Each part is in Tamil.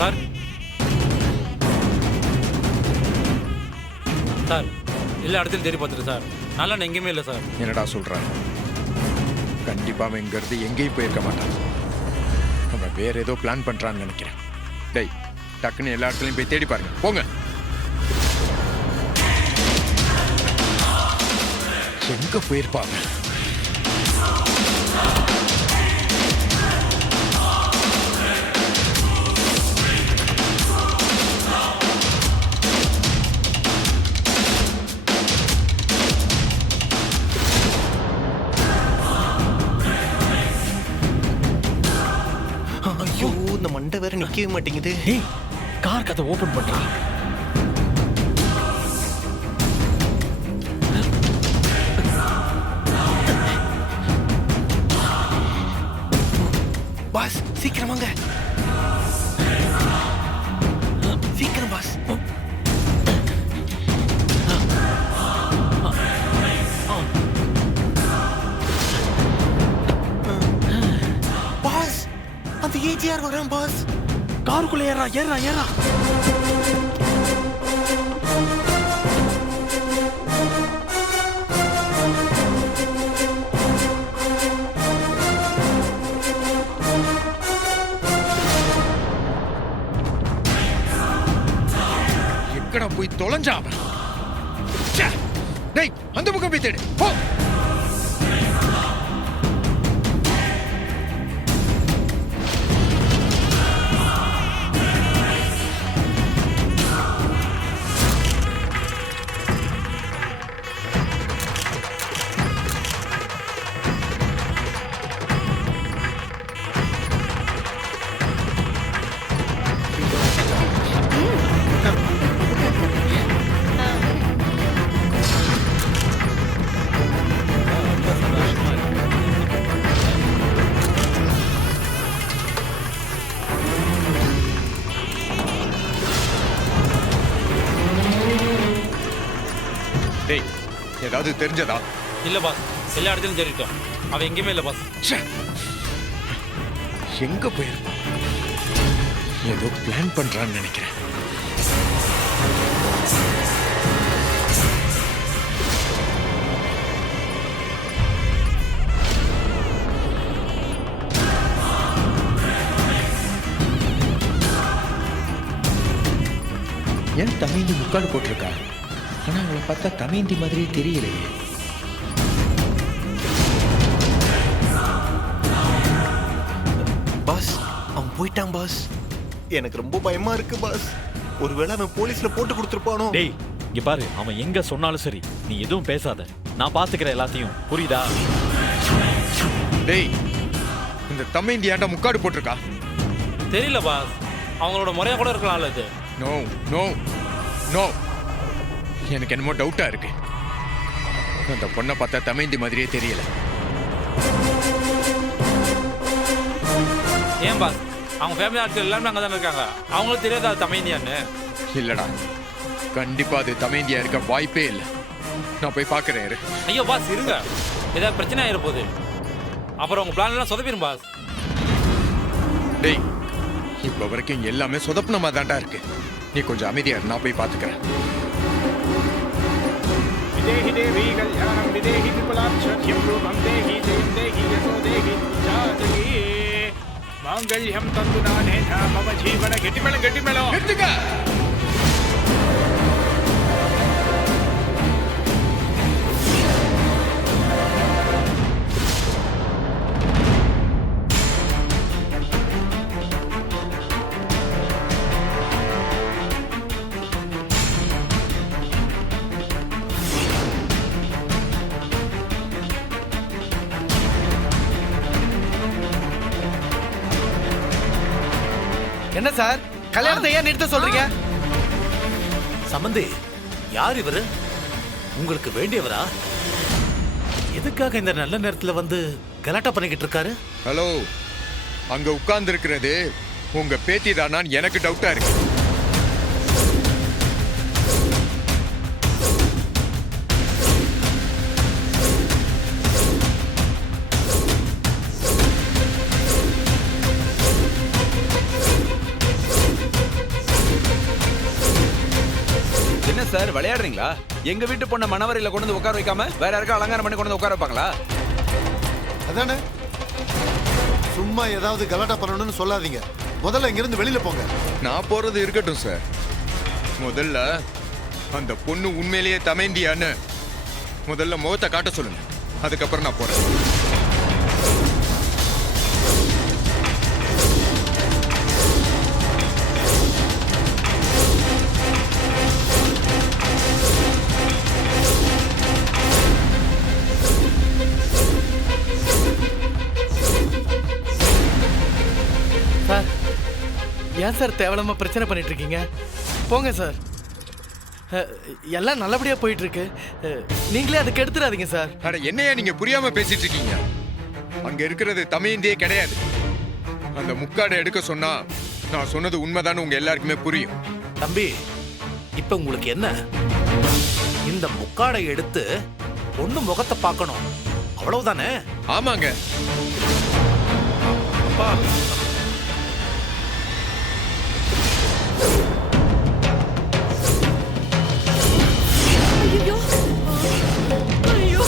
சார் சார் எல்லா இடத்துலையும் தேடி பார்த்துட்டு சார் நல்லா எங்கேயுமே இல்லை சார். என்னடா சொல்றான்? கண்டிப்பா அவன் இங்க இருந்து எங்கேயும் போயிருக்க மாட்டான். அவன் வேற ஏதோ பிளான் பண்றான்னு நினைக்கிறேன். டேய் டக்குன்னு எல்லா இடத்துலையும் போய் தேடி பாருங்க, போங்க. எங்க போயிருப்பாங்க? ஐயோ இந்த மண்டை வேற நிக்கவே மாட்டேங்குது. ஏய் கார் கதை ஓபன் பண்றா. பாஸ் சீக்கிரம் வாங்க, சீக்கிரம் பாஸ். பாஸ் அந்த ஏஜிஆர் வரான் பாஸ். காருக்குள்ள ஏறா ஏறா ஏறா. எங்கடா போய் தொலைஞ்சா அவன்? ச்சே! டேய் அந்த பக்கம் போய் தேடு, போ. டேய் ஏதாவது தெரிஞ்சதா? இல்லை பாஸ், எல்லா இடத்துலையும் தேடிட்டோம். அவன் எங்கேயுமே இல்லை பாஸ். ச்சே! எங்க போயிருப்பான்? ஏதோ பிளான் பண்றான்னு நினைக்கிறேன். ஏன் தமேந்தி முக்காடு போட்டிருக்கா? ஆனா அவளை பார்த்தா தமேந்தி மாதிரியே தெரியலையே. பாஸ் அவன் போயிட்டான் பாஸ். எனக்கு ரொம்ப பயமா இருக்கு பாஸ். ஒருவேளை அவன் போலீஸ்ல போட்டு கொடுத்துருப்பானோ? டேய் இங்க பாரு, அவன் எங்க சொன்னாலும் சரி நீ எதுவும் பேசாத. நான் பாத்துக்கிறேன் எல்லாத்தையும், புரியுதா? டேய் இந்த தமேந்தி ஏன்டா முக்காடு போட்டிருக்கா? தெரியல பாஸ், அவங்களோட முறையா கூட இருக்கலாம்ல இது. நோ நோ நோ, எனக்கு என்னமோ டவுட்டா இருக்கு. அந்த பொண்ணை பார்த்தா தமேந்தி மாதிரியே தெரியல. ஏன் பாஸ், அவங்க ஃபேமிலி ஆட்கள் எல்லாமே அங்கே தானே இருக்காங்க. அவங்களுக்கு தெரியாதா அது தமைந்தியான்னு? இல்லடா, கண்டிப்பா அது தமேந்தியா இருக்க வாய்ப்பே இல்லை. நான் போய் பார்க்கறேன் இரு. ஐயோ பாஸ் இருங்க, ஏதாவது பிரச்சனை ஆயிட போகுது. அப்புறம் உங்க பிளான் எல்லாம் சொதப்பிடும் பாஸ். டேய் இப்ப வரைக்கும் எல்லாமே சொதப்பினமா தான்டா இருக்கு. நீ கொஞ்சம் அமைதியா இரு, நான் போய் பார்த்துக்கிறேன். विदेहि देवी कल्याणं विदेहि विपुलाक्षं रूपं देहि जयं देहि यशो देहि जातकी मांगल्यं तन्तुनानेन मम जीवन गटिमेलो நிறுத்துங்க. என்ன சார் கல்யாணத்தை ஏன் நிறுத்த சொல்றீங்க? சம்பந்தி, யார் இவரு? உங்களுக்கு வேண்டியவரா? எதுக்காக இந்த நல்ல நேரத்துல வந்து கலாட்டா பண்ணிக்கிட்டு இருக்காரு? ஹலோ, அங்க உட்கார்ந்து இருக்கிறது உங்க பேத்தி தானான்னு எனக்கு டவுட்டா இருக்கு. சார் விளையாடுறீங்களா? எங்க வீட்டு பொண்ணை மணவரையில கொண்டு வந்து உட்கார வைக்காம வேற யாருக்கும் அலங்காரம் பண்ணி கொண்டு வந்து உட்கார வைப்பாங்களா? அதானே, சும்மா ஏதாவது கலாட்டா பண்ணணும்னு சொல்லாதீங்க. முதல்ல இங்கிருந்து வெளியில போங்க. நான் போறது இருக்கட்டும் சார். முதல்ல அந்த பொண்ணு உண்மையிலேயே தமேந்தியான்னு முதல்ல முகத்தை காட்ட சொல்லுங்க. அதுக்கப்புறம் நான் போறேன். சார், ஏன் சார் தேவையில்லாம பிரச்சனை பண்ணிட்டு இருக்கீங்க? போங்க சார். எல்லாம் நல்லபடியா போயிட்டு இருக்கு. நீங்களே அதை கெடுத்துறாதீங்க சார். அட என்னையா நீங்க புரியாம பேசிட்டு இருக்கீங்க? அங்க இருக்கிறது தமேந்தியே கிடையாது. அந்த முக்காடை எடுக்க சொன்னா நான் சொன்னது உண்மைதான்னு உங்க எல்லாருக்குமே புரியும். தம்பி, இப்ப உங்களுக்கு என்ன? இந்த முக்காடை எடுத்து பொண்ணு முகத்தை பார்க்கணும், அவ்வளவுதானே? ஆமாங்க. அப்பா, ஐயோ ஐயோ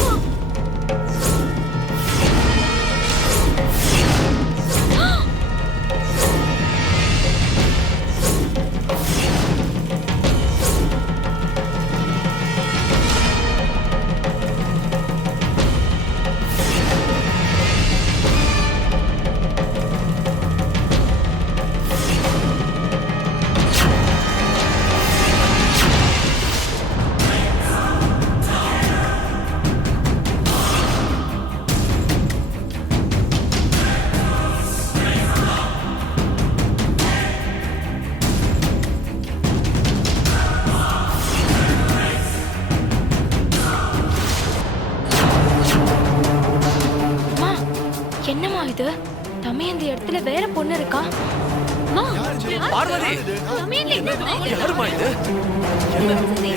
என்னம்மா இது? தமயந்தி இடத்துல வேற பொண்ணு இருக்கா? பார்வதி, யாருமா இது?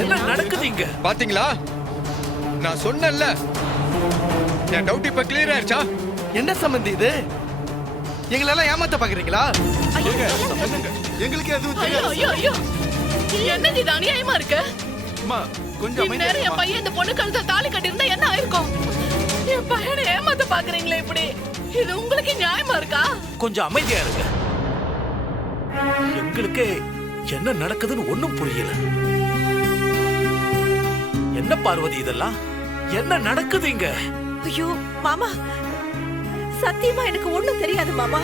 என்ன நடக்குது இங்க? பாத்தீங்களா? நான் சொன்னேன்ல, என் டவுட் இப்ப கிளியர் ஆயிடுச்சா? என்ன சம்பந்தி இது? எங்களெல்லாம் ஏமாத்த பாக்குறீங்களா? எங்களுக்கு எதுவும் ஐயோ தெரியாது. ஐயோ ஐயோ, என்னது இது அநியாயமா இருக்கு? அம்மா கொஞ்சம் இந்நேரம் என் பையன் இந்த பொண்ணு கழுத்துல தாலி கட்டியிருந்தா என்ன ஆயிருக்கும்? என் பையனை ஏமாத்த பாக்குறீங்களே இப்படி? இது உங்களுக்கு நியாயமா இருக்கா? கொஞ்சம் அமைதியா இருங்க. எங்களுக்கு என்ன நடக்குதுன்னு ஒண்ணும் புரியல. என்ன பார்வதி இதெல்லாம்? என்ன நடக்குது இங்க? ஐயோ மாமா, சத்தியமா எனக்கு ஒண்ணும் தெரியாது மாமா.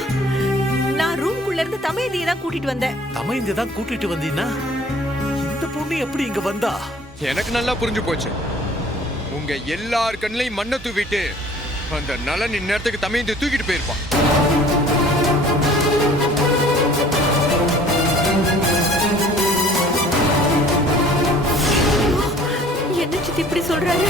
நான் ரூம்குள்ள இருந்து தமயந்தியை தான் கூட்டிட்டு வந்தேன். தமைந்து தான் கூட்டிட்டு வந்தீங்கன்னா இந்த பொண்ணு எப்படி இங்க வந்தா? எனக்கு நல்லா புரிஞ்சு போச்சு. உங்க எல்லார் கண்ணையும் மண்ணை தூவிட்டு அந்த நலன் இந்நேரத்துக்கு தமைந்து தூக்கிட்டு போயிருப்பான். என்ன சித்தி இப்படி சொல்றாரு?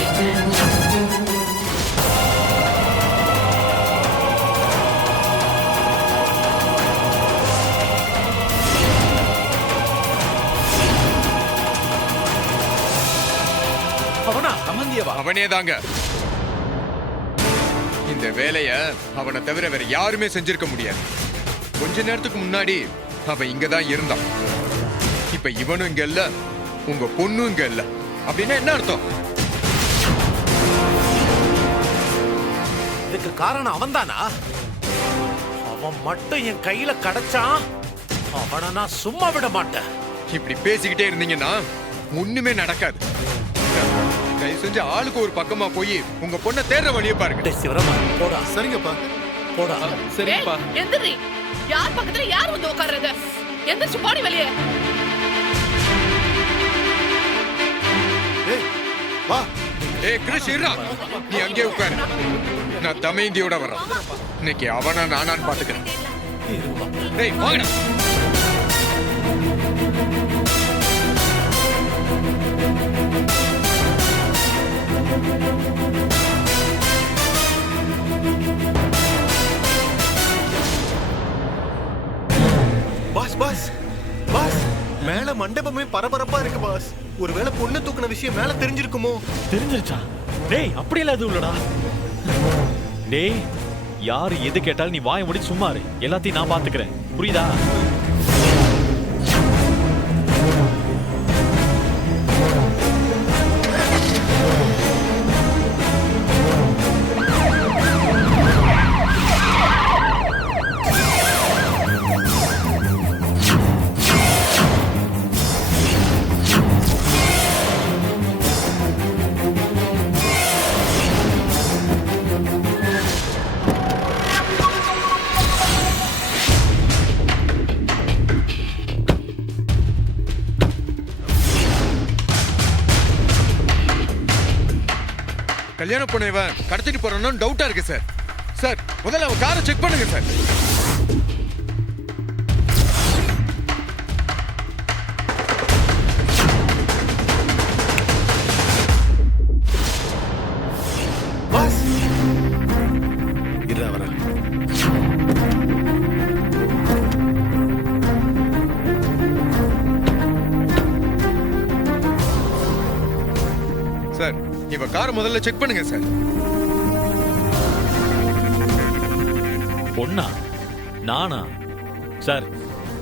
அவனா? சம்பந்தியவா? அவனே தாங்க. இந்த வேலைய அவனை தவிர வேற யாருமே செஞ்சிருக்க முடியாது. கொஞ்ச நேரத்துக்கு முன்னாடி அவன் இங்கதான் இருந்தான். இப்ப இவனும் இங்க இல்ல, உங்க பொண்ணும் இங்க இல்ல. அப்படின்னா என்ன அர்த்தம்? இதுக்கு காரணம் அவன்தானா? அவன் மட்டும் என் கையில கிடைச்சான், அவனை நான் சும்மா விட மாட்டேன். இப்படி பேசிக்கிட்டே இருந்தீங்கன்னா ஒண்ணுமே நடக்காது. தயவு செஞ்சு ஆளுக்கு ஒரு பக்கமா போய் உங்க பொண்ணை தேடுற வழியை பாருங்க. டேய் சிவராமா, போடா. சரிங்கப்பா. போடா. சரிப்பா. எந்திரி. யார் பக்கத்துல யார் வந்து உட்கார்றது? எந்திரிச்சு போடி வெளியே. ஏய், வா. ஏய் கிறிஸ், இருடா. நீ அங்கே உட்காரு. நான் தமைந்தியோட வர்றேன். இன்னைக்கு அவனா நானான்னு பாத்துக்கிறேன். டேய் வாங்கடா. பாஸ் பாஸ் பாஸ், மேல மண்டபமே பரபரப்பா இருக்கு பாஸ். ஒருவேளை பொண்ணு தூக்குன விஷயம் மேல தெரிஞ்சிருக்குமோ? தெரிஞ்சிருச்சா? டேய் அப்படியெல்லாம் எதுவும் இல்லடா. டேய், யாரு எது கேட்டாலும் நீ வாயை மூடி சும்மா இரு. எல்லாத்தையும் நான் பாத்துக்கிறேன், புரியுதா? கல்யாண பொண்ணை இவன் கடத்திட்டு போறான்னு டவுட்டா இருக்கு சார். சார் முதல்ல அவன் காரை செக் பண்ணுங்க சார். பாஸ் இருடா வரேன். சார் இவ காரை முதல்ல செக் பண்ணுங்க சார். பொண்ணா? நானா? சார்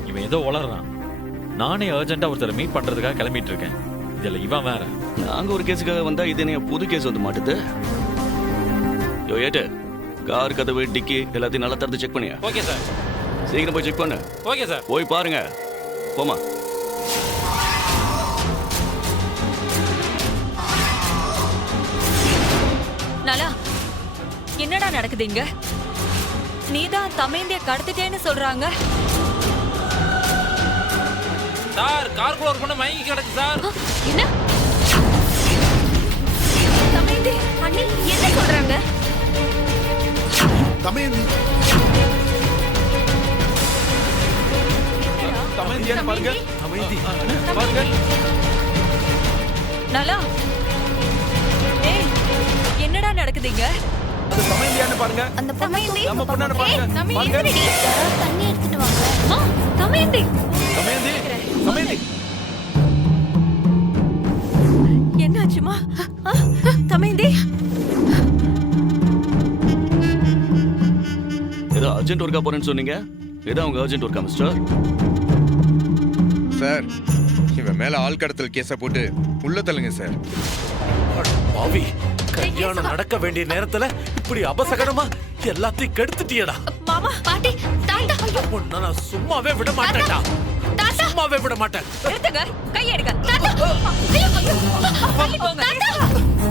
இவன் ஏதோ உளறான். நானே அர்ஜென்ட்டா ஒருத்தரை மீட் பண்றதுக்காக கிளம்பிட்டு இருக்கேன். இதுல இவன் வேற. நாங்க ஒரு கேஸுக்காக வந்தா இது என்ன புது கேஸ் வந்து மாட்டுது? யோ ஏட்டு, கார் கதவு டிக்கி எல்லாத்தையும் நல்லா திறந்து செக் பண்ணியா? Okay sir. சீக்கிரம் போய் செக் பண்ணு. Okay sir. போய் பாருங்க. போமா. நலா, என்னடா நடக்குது இங்க? நீதான் தமேந்திய கடத்திட்டேன்னு சொல்றாங்க. சார் காருக்குள்ள ஒரு பொண்ணு மயங்கி கிடக்கு சார். என்ன? தமேந்தி அண்ணி என்ன சொல்றாங்க? தமேந்தி தமேந்தியான்னு பாருங்க. தமேந்தி பாருங்க. நலா, ஏய் என்னடா நடக்குதுங்க? அது தமேந்தியான்னு பாருங்க. அந்த தமேந்தி நம்ம பொண்ணான பாருங்க. தமேந்தி தண்ணி எடுத்துட்டு வாங்க. தமேந்தி தமேந்தி தமேந்தி என்னாச்சுமா? தமேந்தி ஏதோ அர்ஜென்ட் ஒர்க்கா போறேன்னு சொன்னீங்க. ஏதோ உங்க அர்ஜென்ட் ஒர்க்கா மிஸ்டர்? சார் இவன் மேல ஆள் கடத்தல் கேஸ போட்டு உள்ள தள்ளுங்க சார். பாவி, கல்யாணம் நடக்க வேண்டிய நேரத்துல இப்படி அபசகரமா எல்லாத்தையும் கெடுத்துட்டியடா. மாமா, பாட்டி, தாத்தா, உன்னை நான் சும்மாவே விட மாட்டேன்டா. சும்மாவே விட மாட்டேன். எடுத்துங்க, கை எடுங்க. தாத்தா, தள்ளி போங்க.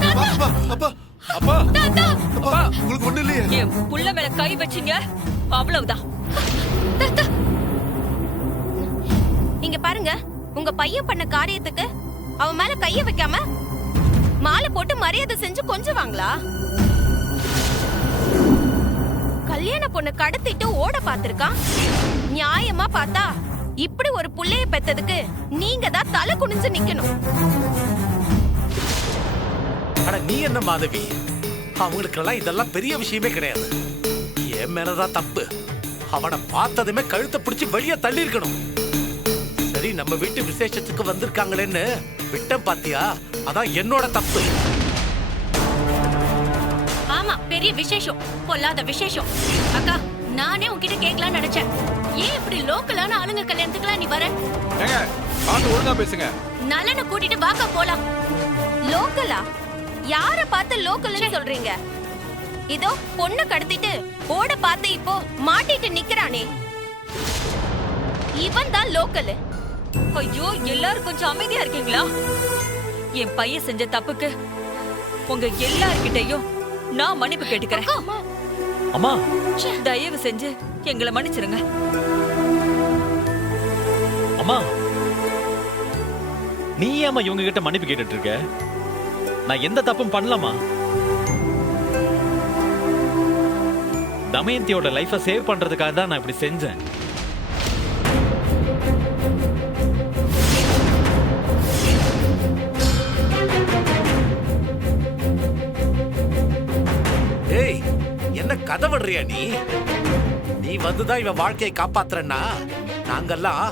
அப்பா அப்பா அப்பா தாத்தா, அப்பா உங்களுக்கு ஒண்ணு இல்லையே? என் புள்ள மேல கை வச்சீங்க, அவ்வளவுதான். தாத்தா, இங்க பாருங்க, உங்க பையன் பண்ண காரியத்துக்கு அவன் மேல கைய வைக்காம மாலை போட்டு மரியாதை செஞ்சு கொஞ்சுவாங்களா? கல்யாண பொண்ணு கடத்திட்டு ஓட பாத்திருக்கான். நியாயமா பார்த்தா இப்படி ஒரு புள்ளைய பெத்ததுக்கு நீங்க தான் தலை குனிஞ்சு நிக்கணும். ஆனா நீ என்ன மாதவி, அவங்களுக்கெல்லாம் இதெல்லாம் பெரிய விஷயமே கிடையாது. என் மேலதான் தப்பு. அவனை பார்த்ததுமே கழுத்தை பிடிச்சு வெளியே தள்ளி இருக்கணும். சரி, நம்ம வீட்டு விசேஷத்துக்கு வந்திருக்காங்களேன்னு விட்டம் பாத்தியா? அதான் என்னோட தப்பு. ஆமா, பெரிய விசேஷம், பொல்லாத விசேஷம். அக்கா, நானே உன்கிட்ட கேட்கலாம்னு நினைச்சேன். ஏன் இப்படி லோக்கலான ஆளுங்க கல்யாணத்துக்குலாம் நீ வர? ஏங்க பார்த்து ஒழுங்கா பேசுங்க. நலனை கூட்டிட்டு வாக்கா போலாம். லோக்கலா? யார பார்த்து லோக்கல்னு சொல்றீங்க? இதோ பொண்ணு கடத்திட்டு ஓட பார்த்து இப்போ மாட்டிட்டு நிக்கிறானே, இவன் தான் லோக்கல். ஐயோ, எல்லாரும் கொஞ்சம் அமைதியா இருக்கீங்களா? என் பையன் செஞ்ச தப்புக்கு உங்க எல்லார்கிட்டயும் நான் மன்னிப்பு கேட்டுக்கிறேன். அம்மா, தயவு செஞ்சு எங்களை மன்னிச்சிருங்க. அம்மா, நீ ஏமா இவங்க கிட்ட மன்னிப்பு கேட்டுட்டு இருக்க? நான் எந்த தப்பும் பண்ணலாமா? தமயந்தியோட லைஃபை சேவ் பண்றதுக்காக தான் நான் இப்படி செஞ்சேன். ஏய், என்ன கதை விடுறியா நீ? நீ வந்துதான் இவன் வாழ்க்கையை காப்பாத்துறன்னா, நாங்கெல்லாம்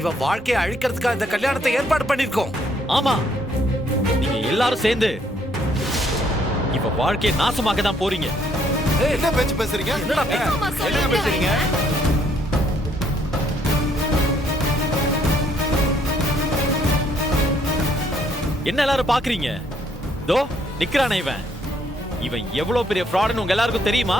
இவன் வாழ்க்கையை அழிக்கிறதுக்காக இந்த கல்யாணத்தை ஏற்பாடு பண்ணிருக்கோம். ஆமா, நீங்க எல்லாரும் சேர்ந்து இப்ப வாழ்க்கையை நாசமாக்க தான் போறீங்க. என்ன பேச்சு பேசுறீங்க? என்னடா என்ன பேசுறீங்க? என்ன எல்லாரும் பாக்குறீங்க? தோ நிக்கிறானே இவன். இவன் எவ்வளவு பெரிய ஃப்ராடுன்னு உங்க எல்லாருக்கும் தெரியுமா?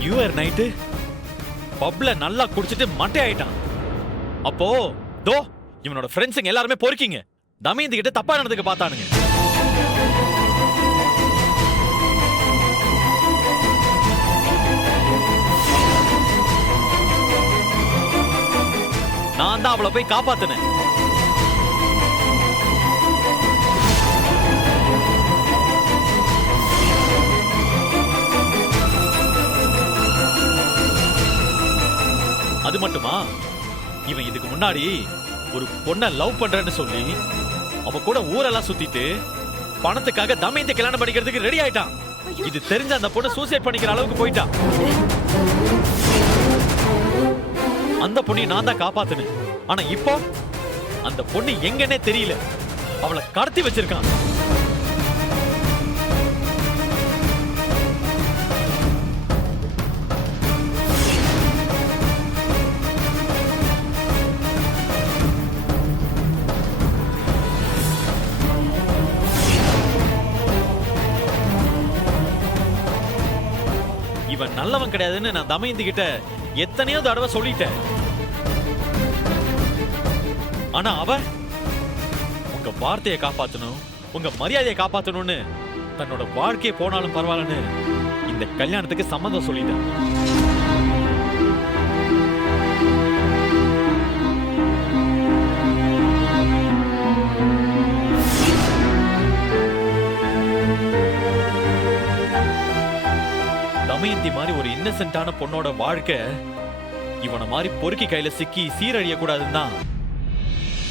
நியூ இயர் நைட்டு பப்ல நல்லா குடிச்சிட்டு மட்டை ஆயிட்டான். அப்போ தோ இவனோட ஃப்ரெண்ட்ஸுங்க எல்லாருமே பொறுக்கிங்க. தமயந்தி கிட்ட தப்பா நடந்துக்க பார்த்தானுங்க. அவளை போய் காப்பாத்தினேன். அது மட்டுமா, இவன் இதுக்கு முன்னாடி ஒரு பொண்ணை லவ் பண்றேன்னு சொல்லி அவ கூட ஊரெல்லாம் சுத்திட்டு பணத்துக்காக தமயந்தி கல்யாணம் பண்ணிக்கிறதுக்கு ரெடி ஆயிட்டான். இது தெரிஞ்ச அந்த பொண்ணு சூசைட் பண்ணிக்கிற அளவுக்கு போயிட்டான். அந்த பொண்ணை நான் தான் காப்பாத்தினேன். ஆனா இப்போ அந்த பொண்ணு எங்கன்னே தெரியல. அவளை கடத்தி வச்சிருக்கான். இவன் நல்லவன் கிடையாதுன்னு நான் தமயந்தி கிட்ட எத்தனையோ தடவை சொல்லிட்டேன். ஆனா அவ உங்க வார்த்தையை காப்பாத்தணும், உங்க மரியாதையை காப்பாத்தணும்னு தன்னோட வாழ்க்கையை போனாலும் பரவாயில்லன்னு இந்த கல்யாணத்துக்கு சம்மதம் சொல்லிட்டேன். தமயந்தி மாதிரி ஒரு இன்னசென்ட்டான பொண்ணோட வாழ்க்கை இவனை மாதிரி பொறுக்கி கையில சிக்கி சீரழிய கூடாதுன்னு தான்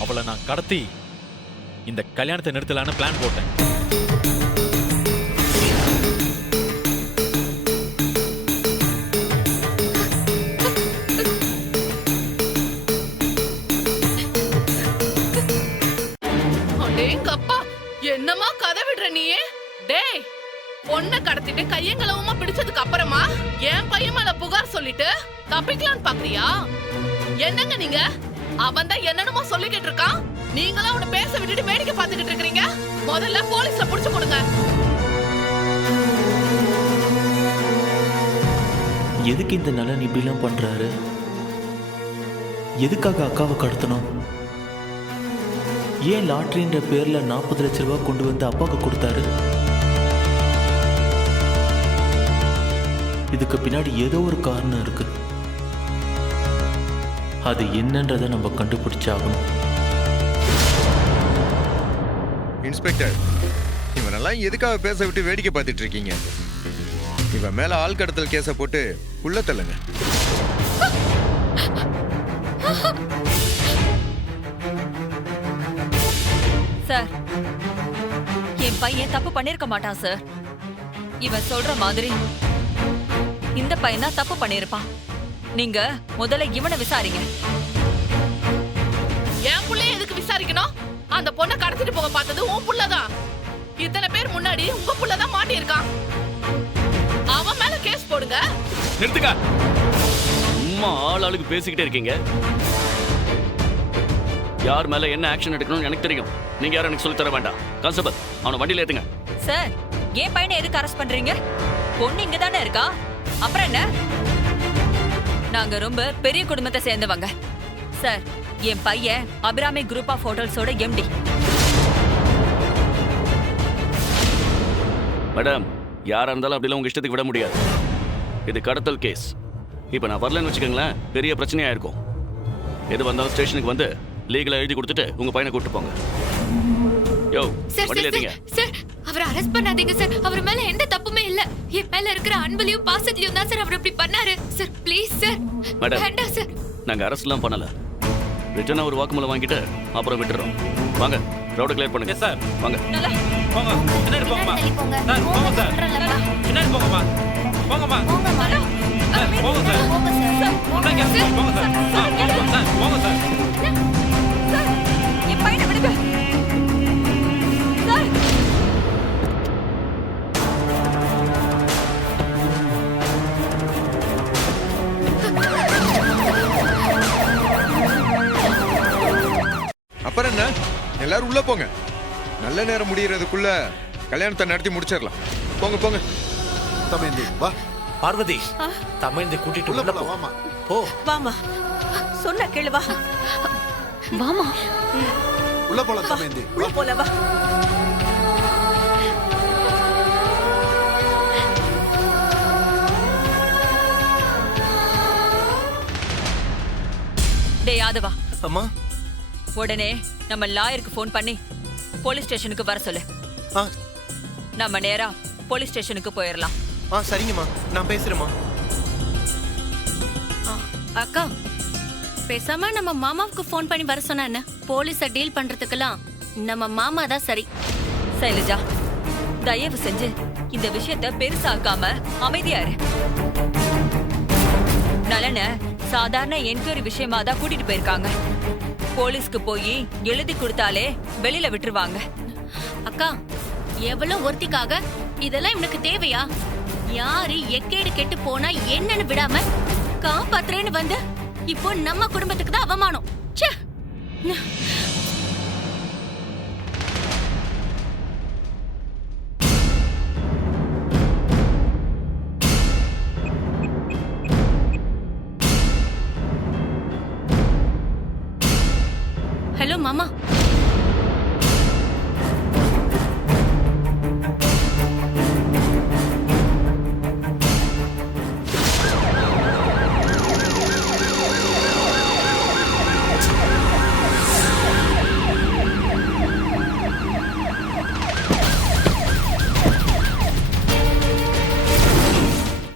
அவளை நான் கடத்தி இந்த கல்யாணத்தை நிறுத்தலான்னு பிளான் போட்டேன். அப்பா என்னமா கதை விடுற நீயே? டேய், பொண்ணை கடத்திட்டு கையங்களவுமா பிடிச்சதுக்கு அப்புறமா என் பையன் மேல புகார் சொல்லிட்டு தப்பிக்கலான்னு பாக்குறியா? என்னங்க நீங்க? அவன் தான் என்னென்னமோ சொல்லிக்கிட்டு இருக்கான். நீங்களும் அவனை பேச விட்டுட்டு வேடிக்கை பார்த்துக்கிட்டு இருக்கீங்க. முதல்ல போலீஸ்ல புடிச்சு கொடுங்க. எதுக்கு இந்த நலன் இப்படிலாம் பண்றாரு? எதுக்காக அக்காவை கடத்தணும்? ஏன் லாட்டரின்ற பேர்ல 40 லட்ச ரூபாய் கொண்டு வந்து அப்பாவுக்கு கொடுத்தாரு? இதுக்கு பின்னாடி ஏதோ ஒரு காரணம் இருக்கு. அது என்னன்றதை நம்ம கண்டுபிடிச்சாகணும். இன்ஸ்பெக்டர், இவனெல்லாம் எதுக்காக பேச விட்டு வேடிக்கை பார்த்துட்டு இருக்கீங்க? இவன் மேல ஆள் கடத்தல் கேஸ போட்டு உள்ள தள்ளுங்க. சார், என் பையன் தப்பு பண்ணிருக்க மாட்டான் சார். இவன் சொல்ற மாதிரி இந்த பையன் தான் தப்பு பண்ணிருப்பான். நீங்க முதல்ல இவனை விசாரிங்க. என் புள்ளைய எதுக்கு விசாரிக்கணும்? அந்த பொண்ணை கடத்திட்டு போக பார்த்தது உன் புள்ளதான். இத்தனை பேர் முன்னாடி உங்க புள்ளதான் மாட்டி இருக்கான். அவன் மேல கேஸ் போடுங்க. நிறுத்துங்க. சும்மா ஆளுக்கு பேசிக்கிட்டே இருக்கீங்க. யார் மேல என்ன ஆக்ஷன் எடுக்கணும்னு எனக்கு தெரியும். நீங்க யாரும் எனக்கு சொல்லி தர வேண்டாம். கான்ஸ்டபிள், அவனை வண்டியில ஏத்துங்க. சார், என் பையனை எதுக்கு அரெஸ்ட் பண்றீங்க? பொண்ணு இங்க தானே இருக்கா. அப்புறம் என்ன? நாங்க ரொம்ப பெரிய குடும்பத்தை சேர்ந்தவங்க சார். என் பையன் அபிராமி குரூப் ஆஃப் ஹோட்டல்ஸோட MD. மேடம், யாரா இருந்தாலும் அப்படிலாம் உங்க இஷ்டத்துக்கு விட முடியாது. இது கடத்தல் கேஸ். இப்ப நான் வரலன்னு வச்சுக்கோங்களேன், பெரிய பிரச்சனையா இருக்கும். எது வந்தாலும் ஸ்டேஷனுக்கு வந்து லீகலா எழுதி கொடுத்துட்டு உங்க பையனை கூப்பிட்டு போங்க. யோ, வண்டியில ஏத்துங்க. சார், அவரை அரெஸ்ட் பண்ணாதீங்க சார். அவர் மேல எந்த தப்புமே இல்ல. என் மேல இருக்கிற அன்புலயும் பாசத்திலயும் தான் சார் அவர் இப்படி பண்ணாரு. Sir please sir. மேடம், வேண்டாம் சார். நாங்க அரெஸ்ட்லாம் பண்ணல. ரிட்டனா ஒரு வாக்குமூலம் வாங்கிட்டு அப்புறம் விட்டுறோம். வாங்க, க்ரௌட கிளியர் பண்ணுங்க. சார் வாங்க. போங்க, பின்னாடி போங்கம்மா. சார் போங்க சார். பின்னாடி போங்கம்மா. போங்கம்மா. சார் போங்க சார். போங்க சார். போங்க சார். போங்க சார். சார், என் பையனை விடுங்க சார். அப்புறம் என்ன, எல்லாரும் உள்ள போங்க. நல்ல நேரம் முடியறதுக்குள்ள கல்யாணத்தை நடத்தி முடிச்சிடலாம். போங்க போங்க. தமயந்தி வா. பார்வதி, தமயந்தி கூட்டிட்டு உள்ள போ. வாமா. போ. வாமா, சொன்ன கேளு. வா வாமா. உள்ள போலாம் தமயந்தி. உள்ள போல வா. டேய் யாதவா, அம்மா உடனே நம்ம லாயருக்கு ஃபோன் பண்ணி போலீஸ் ஸ்டேஷனுக்கு வர சொல்லு. ஆ நம்ம நேரா போலீஸ் ஸ்டேஷனுக்கு போயிடலாம். சரிங்கம்மா, நான் பேசுறேம்மா. அக்கா, பேசாம நம்ம மாமாவுக்கு ஃபோன் பண்ணி வர சொன்னா என்ன? போலீஸ டீல் பண்றதுக்கெல்லாம் நம்ம மாமா தான் சரி. சைலஜா, தயவு செஞ்சு இந்த விஷயத்தை பெருசாக்காம அமைதியா இரு. நலன சாதாரண என்கொயரி விஷயமா தான் கூட்டிட்டு போயிருக்காங்க. போலீஸ்க்கு போய் எழுதி கொடுத்தாலே வெளியில விட்டுருவாங்க. அக்கா, எவ்வளவு ஒருத்திக்காக இதெல்லாம் இவனுக்கு தேவையா? யாரு எக்கேடு கெட்டு போனா என்னன்னு விடாம காப்பாத்துறேன்னு வந்து இப்போ நம்ம குடும்பத்துக்கு தான் அவமானம். ச்சே. ஹலோ மாமா.